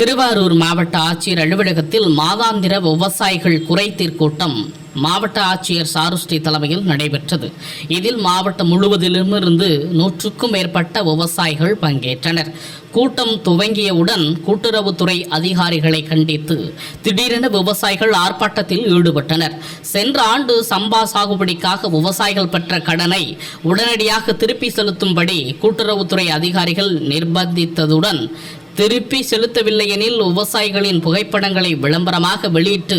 திருவாரூர் மாவட்ட ஆட்சியர் அலுவலகத்தில் மாதாந்திர விவசாயிகள் குறைதீர் கூட்டம் மாவட்ட ஆட்சியர் சாருஸ்ரீ தலைமையில் நடைபெற்றது. இதில் மாவட்டம் முழுவதிலுமிருந்து 100க்கும் மேற்பட்ட விவசாயிகள் பங்கேற்றனர். கூட்டம் துவங்கியவுடன் கூட்டுறவுத்துறை அதிகாரிகளை கண்டித்து திடீரென விவசாயிகள் ஆர்ப்பாட்டத்தில் ஈடுபட்டனர். சென்ற ஆண்டு சம்பா சாகுபடிக்காக விவசாயிகள் பெற்ற கடனை உடனடியாக திருப்பி செலுத்தும்படி கூட்டுறவுத்துறை அதிகாரிகள் நிர்பந்தித்ததுடன் திருப்பி செலுத்தவில்லை எனில் விவசாயிகளின் புகைப்படங்களை விளம்பரமாக வெளியிட்டு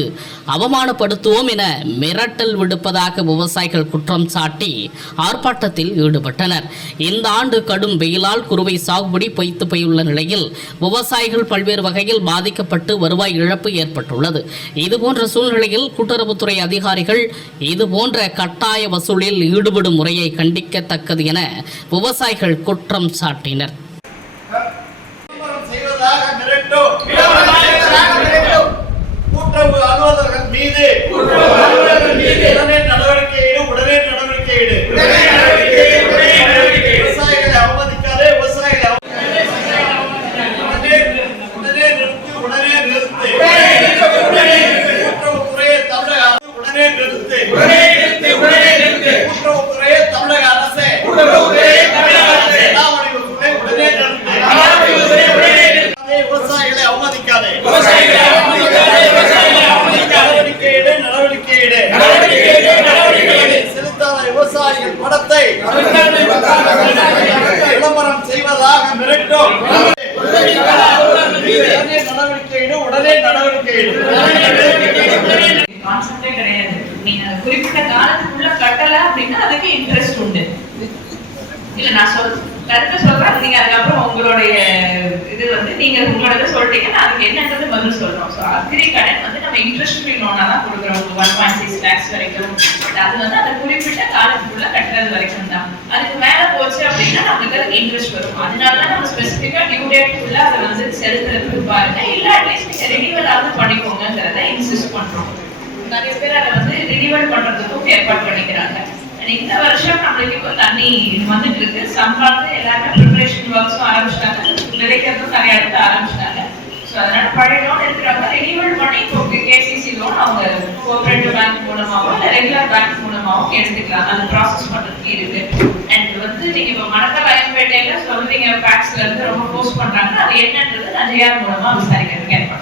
அவமானப்படுத்துவோம் என மிரட்டல் விடுப்பதாக விவசாயிகள் குற்றம் சாட்டி ஆர்ப்பாட்டத்தில் ஈடுபட்டனர். இந்த ஆண்டு கடும் வெயிலால் குறுவை சாகுபடி பொய்த்து போயுள்ள நிலையில் விவசாயிகள் பல்வேறு வகையில் பாதிக்கப்பட்டு வருவாய் இழப்பு ஏற்பட்டுள்ளது. இதுபோன்ற சூழ்நிலையில் கூட்டுறவுத்துறை அதிகாரிகள் இதுபோன்ற கட்டாய வசூலில் ஈடுபடும் முறையை கண்டிக்கத்தக்கது என விவசாயிகள் குற்றம் சாட்டினர். கூட்டுறவு அலுவலர்கள் மீது உடனே நடவடிக்கை எடு. விவசாயிகளை அவமதிக்காதே. உடனே நிறுத்து. கூட்டுறவுத்துறையை தமிழக அரசு உடனே நிறுத்து. கூட்டுறவுத்துறையை தமிழக அரசே விவசாயிகளை அவமதிக்காதே. செலுத்தாத விவசாயிகள் படத்தை விளம்பரம் செய்வதாக மிரட்டும். உடனே நடவடிக்கை எடு. கான்செப்டே கிடையாது. நீங்க குறிப்பிட்ட காலத்துக்குள்ள கட்டல அப்படின்னா அதுக்கு இன்ட்ரெஸ்ட் உண்டு. இல்ல நான் கருத்து சொல்றேன், நீங்க அதுக்கப்புறம் உங்களுடைய இது நீங்க உங்களோட சொல்லிட்டீங்க, அதுக்கு என்னன்றது பதில் சொல்றோம். ஸோ அக்ரி கடன் நம்ம இன்ட்ரெஸ்ட் ஃப்ரீ லோனா தான் கொடுக்குறோம் 1.6 lakhs வரைக்கும். பட் அது அந்த குறிப்பிட்ட காலத்துக்குள்ள கட்டுறது வரைக்கும் தான். அதுக்கு மேல போச்சு அப்படின்னா நமக்கு அதுக்கு இன்ட்ரெஸ்ட் வரும். அதனாலதான் நம்ம ஸ்பெசிஃபிக்கா டியூ டேட்டுக்குள்ள அதை செலுத்துறதுக்கு பாருங்க. இல்ல அட்லீஸ்ட் நீங்க ரினிவல் பண்ணிக்கோங்கிறத இன்சிஸ்ட் பண்றோம். நிறைய பேர் அதை ரினிவல் பண்றதுக்கும் ஏற்பாடு பண்ணிக்கிறாங்க. இந்த வருஷம் நம்மளுக்கு இப்போ தண்ணி வந்துட்டு இருக்கு. சம்பாந்து எல்லாருமே ப்ரிப்பரேஷன் ஒர்க்ஸும் ஆரம்பிச்சிட்டாங்க, விதைக்கிறதும் நிறைய இடத்துல ஆரம்பிச்சிட்டாங்க. ஸோ அதனால பழைய லோன் இருக்கிறவங்க ரினிவல் பண்ணி இப்போ கேசிசி லோன் அவங்க கோஆபரேட்டிவ் பேங்க் மூலமாவோ இல்லை ரெகுலர் பேங்க் மூலமாவோ எடுத்துக்கலாம். அது ப்ராசஸ் பண்ணுறதுக்கு இருக்கு. அண்ட் நீங்க இப்போ மணக்கால் அயம்பேட்டையில சொல்றீங்க பேக்ஸ்ல இருந்து ரொம்ப போஸ்ட் பண்றாங்க, அது என்னன்றது நான் ஜேஆர் மூலமா விசாரிக்கிறதுக்கு ஏற்பாடு